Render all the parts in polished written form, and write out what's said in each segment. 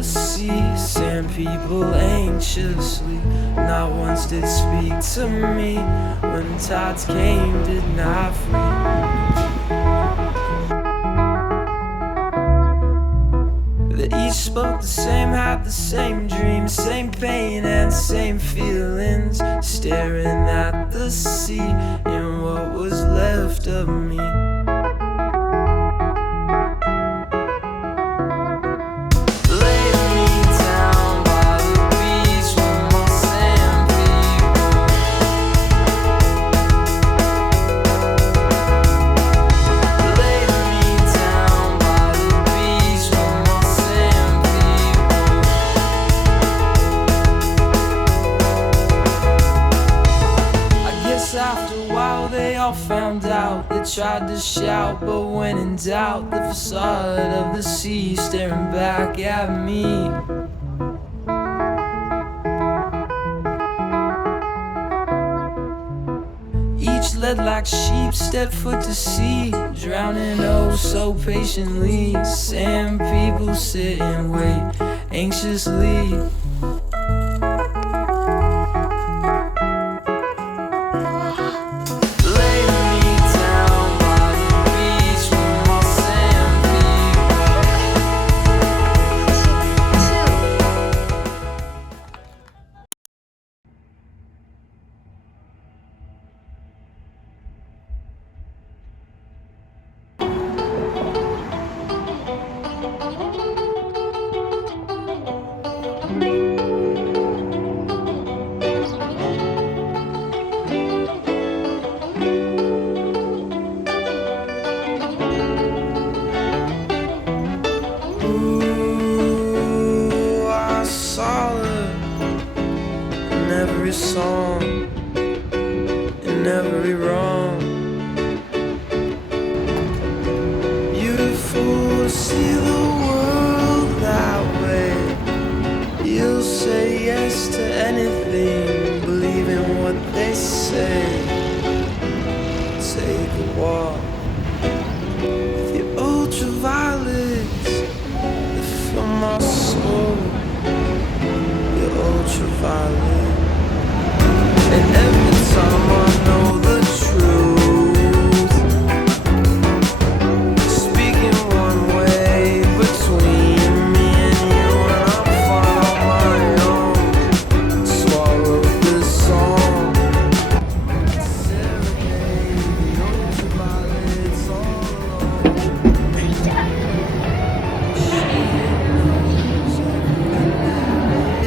the sea. Sand people anxiously, not once did speak to me. When tides came, did not free. They each spoke the same, had the same dreams, same pain and same feelings. Staring at the sea and what was left of me. After a while they all found out. They tried to shout, but when in doubt, the facade of the sea staring back at me. Each led like sheep, stepped foot to sea, drowning oh so patiently. Sand people sit and wait anxiously. Every song, in every wrong. Beautiful to see the world that way. You'll say yes to anything, believe in what they say. Take a walk with the ultraviolets that fill my soul. Your ultraviolet. And every time I know the truth, speaking one way between me and you, and I'm fine on my own. Swallow this song. Serenade the ultraviolets all alone. She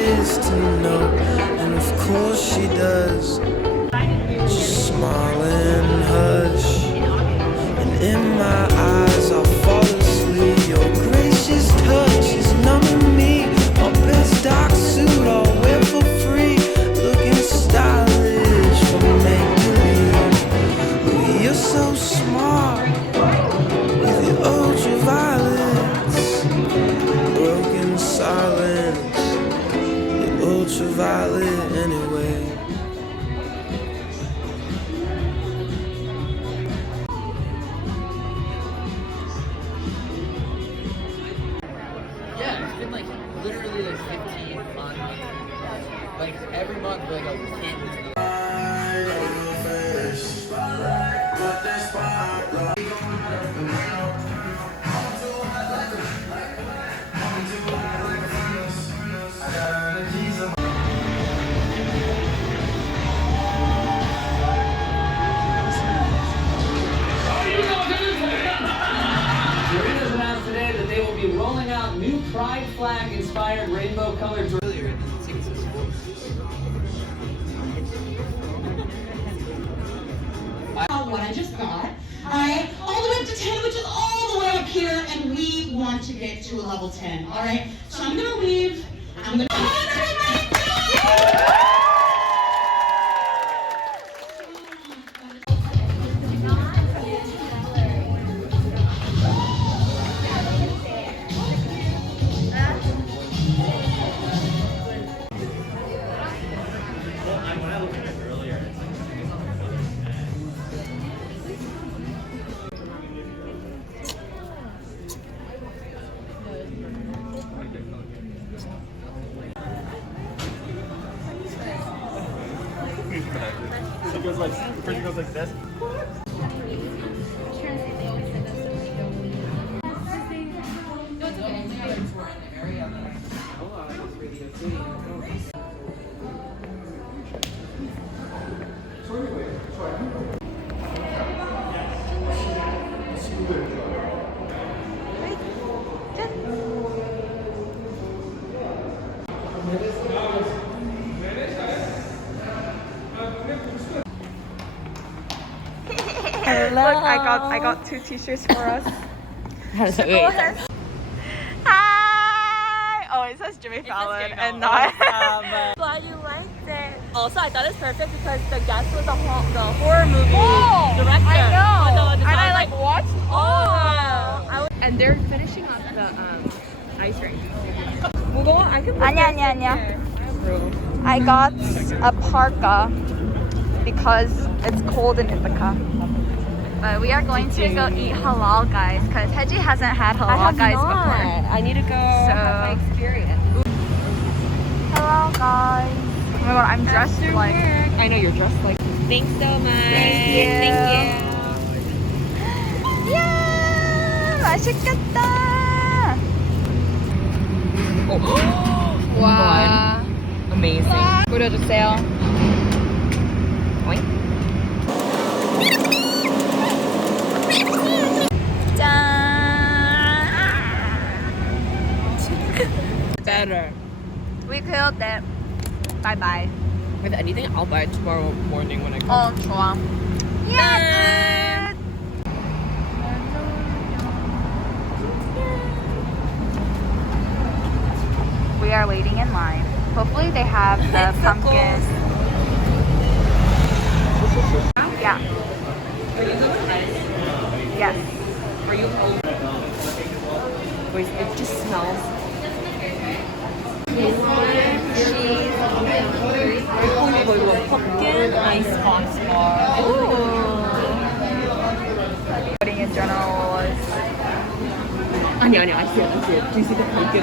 is to know. Of course she does. Just smile and hush, and in my eyes I'll fall asleep. Your gracious touch is numbing me. My best dark suit I'll wear for free, looking stylish for make-believe. But you're so smart with your ultraviolets, broken silence. Ultraviolet anyway. Yeah, it's been like literally like 15 months. Like every month, like we can't lose another. Rolling out new pride flag inspired rainbow colored Earlier, what I just got. Alright, all the way up to 10, which is all the way up here, and we want to get to a level 10. Alright, so I'm gonna leave. I'm gonna come on, everybody! like the person goes like this. Look, I got 2 t-shirts for us. How does it Hi! Oh, it says Jimmy Fallon and not. Glad you liked it. Also, I thought it's perfect because the guest was the horror movie director. I know. And I like watched all of them. And they're finishing off the ice rink. 무거워? I can put 아니야. I got a parka because it's cold in Ithaca. But we are going to go eat halal, guys, because Heji hasn't had halal, guys, before. I need to go have my experience. Hello, guys. Oh my god, I'm dressed like. I know you're dressed like. Thanks so much. Thank you. Yeah, 맛있겠다. 와. Amazing. 뿌려주세요. Oink. 짠. Better. We killed it. Bye bye. With anything, I'll buy it tomorrow morning when I come. 좋아. Yes. We are waiting in line. Hopefully they have the pumpkin. Yeah. Yes. Are you old? Wait, it just smells. Pumpkin ice box bar. Putting in general was. 아니, I see it. Do you see the pumpkin?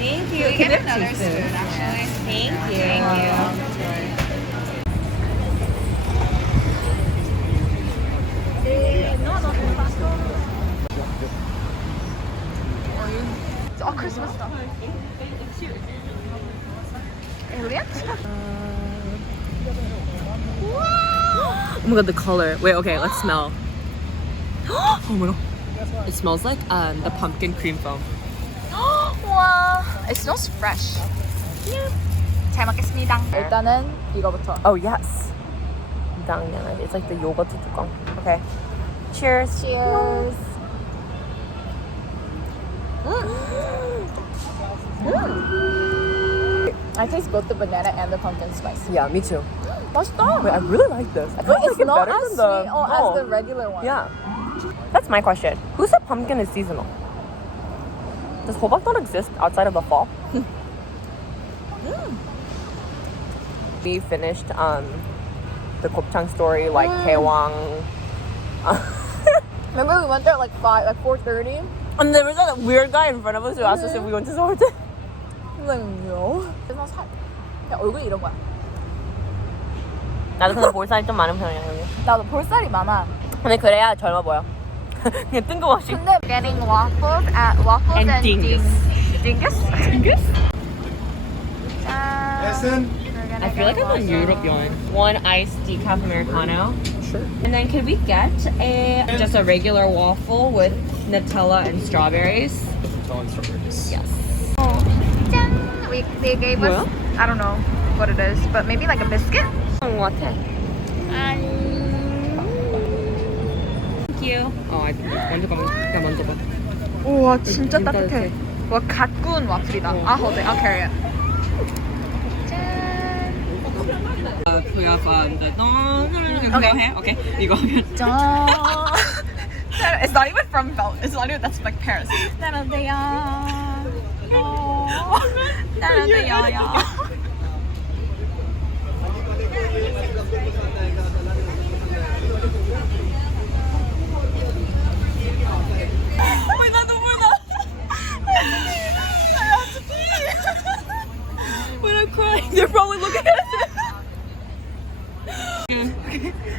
Thank you. We get another spoon, actually. Thank you. It's all Christmas stuff. Alien? Oh my god, the color. Wait, okay, let's smell. Oh my god. It smells like the pumpkin cream foam. Wow, it smells fresh. 잘 먹겠습니다. 일단은 이거부터. Oh, yes. It's like the yogurt 뚜껑. Okay. Cheers. Cheers. I taste both the banana and the pumpkin spice. Yeah, me too. 맛있다. Wait, I really like this. I But like it's it not better as than the sweet as the regular one. Yeah. That's my question. Who said pumpkin is seasonal? Does ho박 not exist outside of the fall? We finished the gopchang story like Haewang. Remember we went there at like 4:30? And there was that weird guy in front of us who asked us if we went to Seoul. I'm like, no. 그래서 그냥 얼굴이 이런 거야. 나도 근데 볼살이 좀 많은 편이야 여기. 나도 볼살이 많아. 근데 그래야 젊어 보여. 그냥 뜬금없이. 근데 getting waffles at Waffles And and Dingus. Dingus? Dingus? 짠. I feel like I'm on Europe yawning. One iced decaf Americano. Sure. And then could we get just a regular waffle with Nutella and strawberries? Nutella and strawberries. Yes. 짠. They gave us, I don't know what it is, but maybe like a biscuit? 그런 것 같아. Thank you. I 그냥 만져봐. 우와 진짜 좀 따뜻해. 따뜻해. 와 갓 구운 와플이다. I'll hold it. I'll carry it. 짠. 그 약간 그거 해? 오케이. 이거 하면. 짠. It's not even from Belt. It's not even. That's like Paris. 따라대요. 따라대요.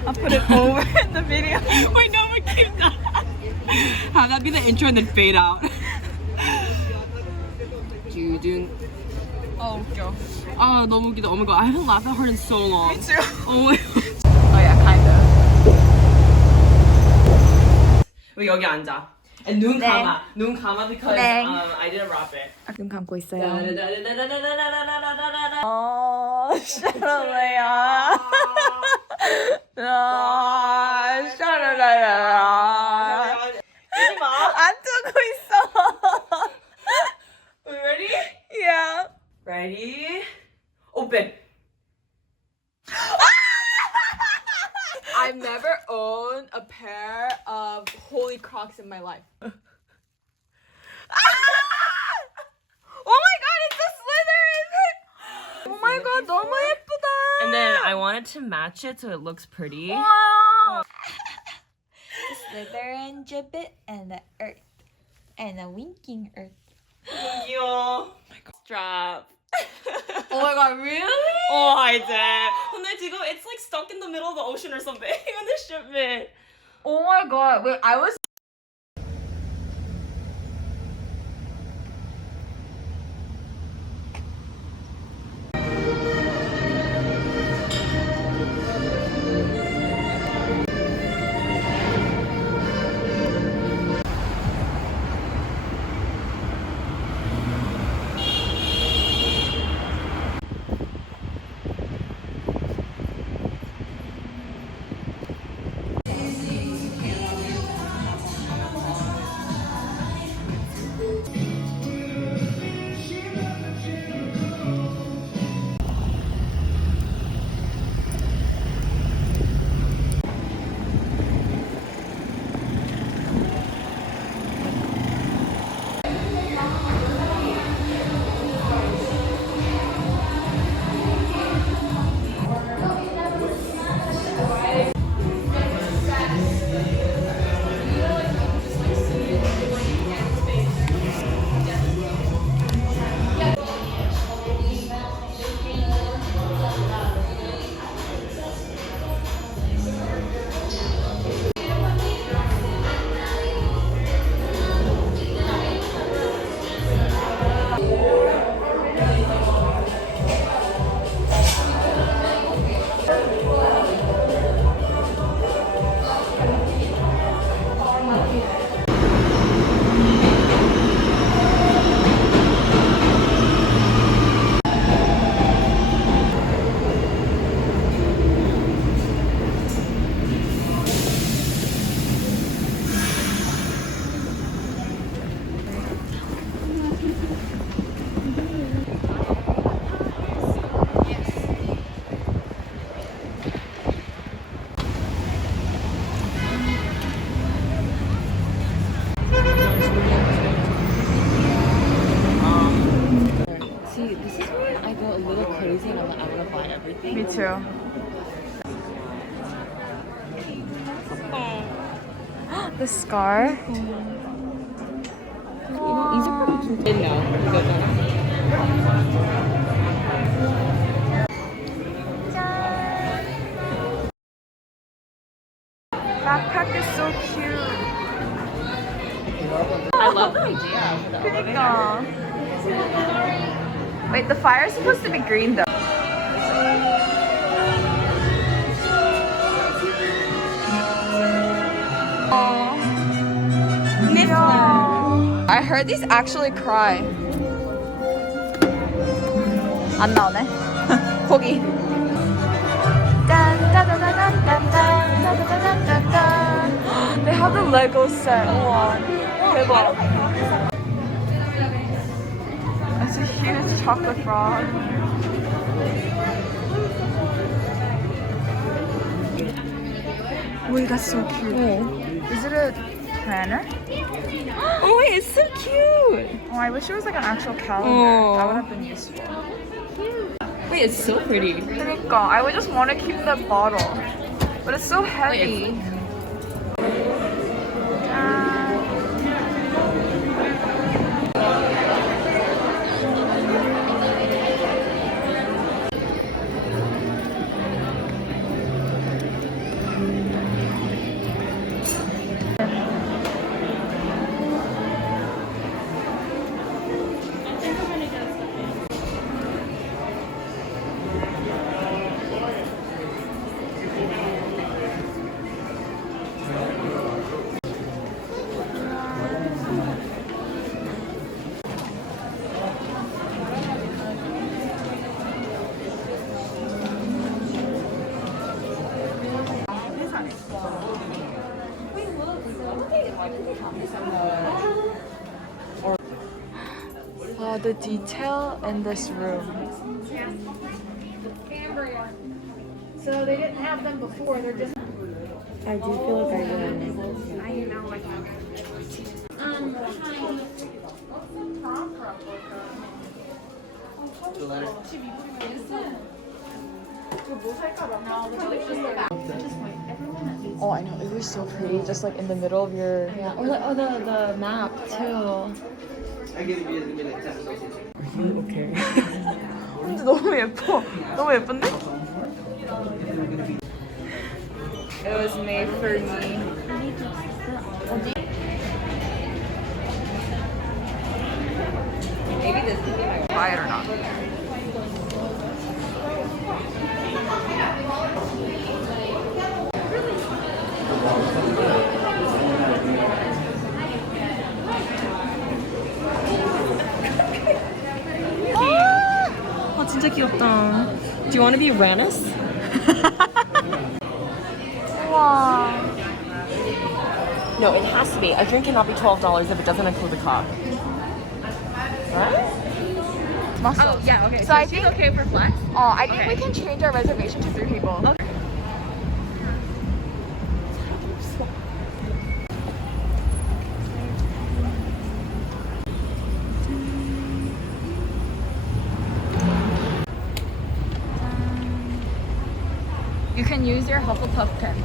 I'll put it over in the video. Wait, no, we keep that. Have that be the intro and then fade out. Oh, 웃겨. 아, 너무 웃기다. Oh my god, I haven't laughed that hard in so long. Me too. Oh my god. Oh yeah, kind of. 우리 여기 앉아. And 눈 네. 감아. 눈 감아 because 네. I didn't wrap it. 눈 감고 있어요. Da-da-da-da-da-da-da-da-da-da-da. Oh, shut up, Leia. No, shut up, Leia. 안 뜨고 있어. We ready? Yeah. Ready? Open. I've never owned a pair of Holy Crocs in my life. Oh my god, it's a Slytherin! Oh my god, 너무 예쁘다. And then I wanted to match it so it looks pretty. Wow. The Slytherin gibbet and the earth. And a winking earth. 귀여워. Strap. Oh my god, really? Oh, I did. 근데 지금 it's like stuck in the middle of the ocean or something on the shipment. Oh my god, wait, I was. See, this is where I go a little crazy and I'm like, I want to buy everything. Me too. The scar. 이거 이 색깔이 진짜 있나? 이거잖아. Backpack is so cute. I love the idea. 그니까. Wait, the fire is supposed to be green though. Yeah. I heard these actually cry. 안 나오네. 포기. They have the Lego set. 우와, 대박. It's a huge chocolate frog. Wait, that's so cute. Is it a planner? Oh wait, it's so cute. Oh, I wish it was like an actual calendar. Oh. That would have been useful. Wait, it's so pretty. 그러니까, I would just want to keep the bottle. But it's so heavy. Wow, the detail in this room. So they didn't have them before. They're just. I do feel like I win. The letter. Oh, I know. It was so pretty, just like in the middle of your. Yeah. Oh, the map too. I give you like 10 associates. Okay. 근데 너무 예뻐. 너무 예쁜데? It was made for me. Maybe this could be my Buy it or not? 아 진짜 귀엽다. Do you want to be Rannis? 와. No, it has to be. A drink cannot be $12 if it doesn't include the cock. Right? Oh yeah, okay. So I think okay for flex? I think we can change our reservation to 3 people. Okay. You can use your Hufflepuff pen.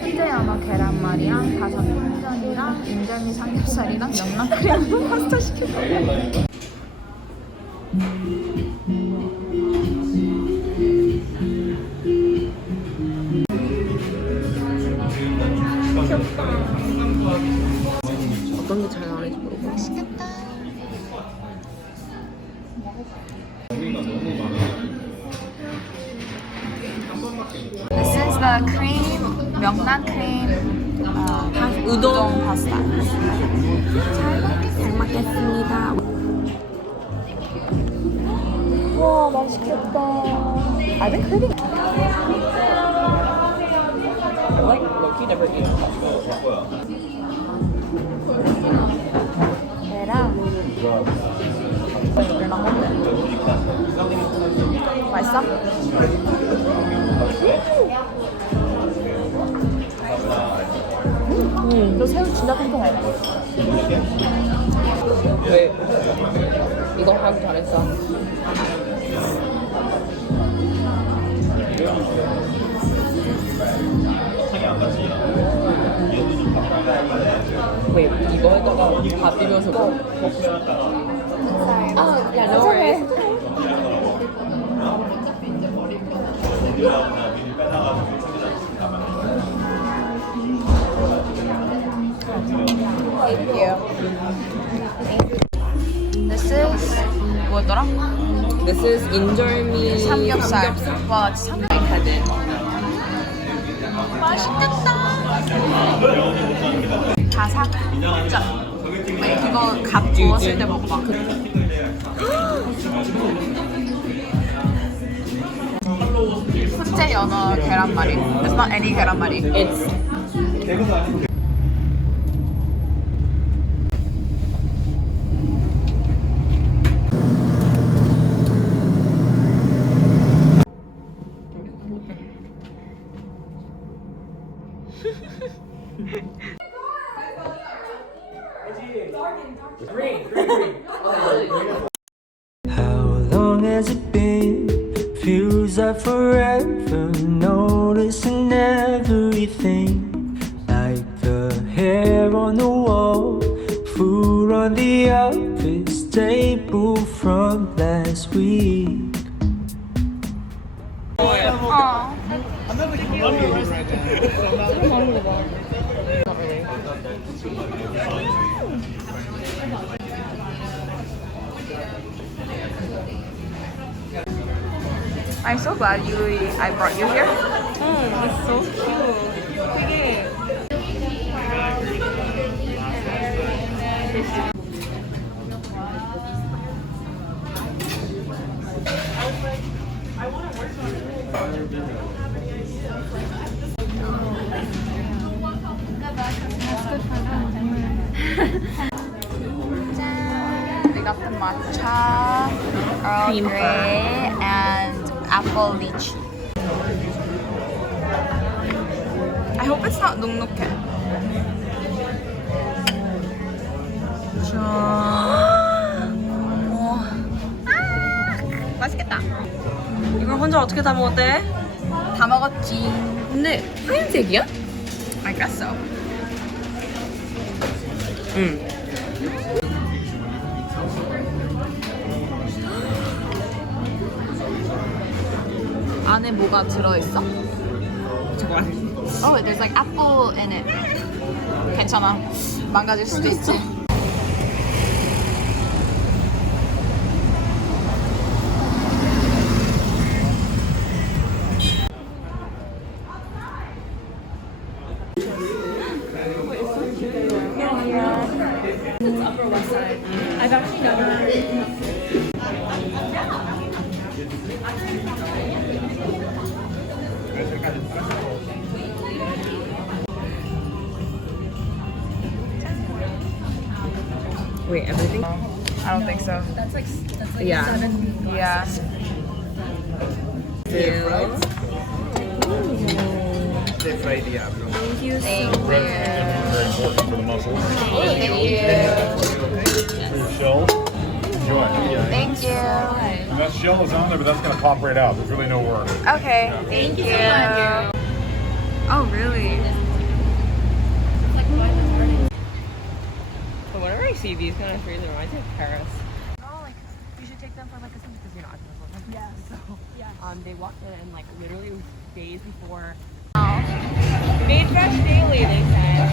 현재 연어 계란말이랑 5개 생전이랑 인절미 삼겹살이랑 명란크림 파스타 시켰어요. 어떤 게 잘 나오는지 모르고. 맛있겠다. This is the cream, 명란 크림, 우동 파스타. 잘 먹겠습니다. 와, 맛있겠다. I've been craving. I like low-key never eaten 계란. 이걸 먹는데. 맛있어? 너 새우 진짜 통통해. 왜? 이거 하기 잘했어. 왜 이거에다가 밥 비벼서 먹고 싶어? 아, 야, no worries. Thank you. This is 뭐였더라? This is 인절미 삼겹살. 와, 삼겹살. 헤드. 맛있겠다. 바삭 짭. 이거 갓 구웠을 때 먹어봐. 훈제 연어 계란말이. It's not any 계란말이. It's How long has it been? Feels like forever. Noticing everything, like the hair on the wall, food on the office table from last week. I'm so glad I brought you here. It's so cute. 되게. We got the matcha, Earl Cream Grey, and apple lychee. I hope it's not 눅눅해. 맛있겠다. 이걸 혼자 어떻게 다 먹었대? 다 먹었지. 근데 하얀색이야? I guess so. 응. 안에 뭐가 들어있어? 잠깐만. Oh, there's like apple in it. 괜찮아. 망가질 수도 있지. I've actually never. Wait, everything? I don't think so. Yeah. Yeah. They fried the abdomen. Thank you. Very important for the muscles. Thank you. For your shell, enjoy. Yeah. Thank you. And that shell is on there, but that's going to pop right out. There's really no work. Okay. Thank you. Oh, really? But whenever I see these kind of trees, it reminds me of Paris. No, like you should take them for like a swim because you're not going to. Yeah. So they walked in and like literally days before. Made fresh daily, they said.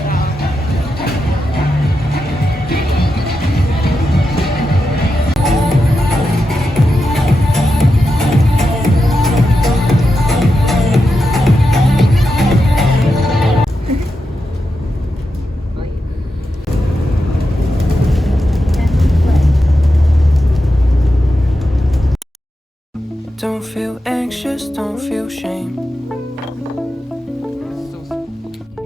Don't feel anxious, don't feel shame.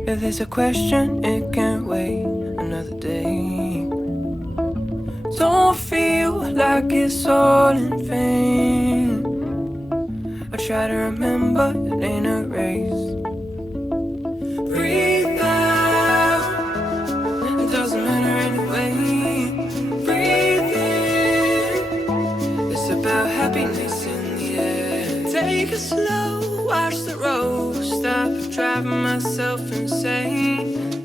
If there's a question, it can't wait another day. Don't feel like it's all in vain. I try to remember, it ain't a race. Breathe out, it doesn't matter anyway. Breathe in, it's about happiness in the air. Take it slow, watch the road, stop driving myself insane.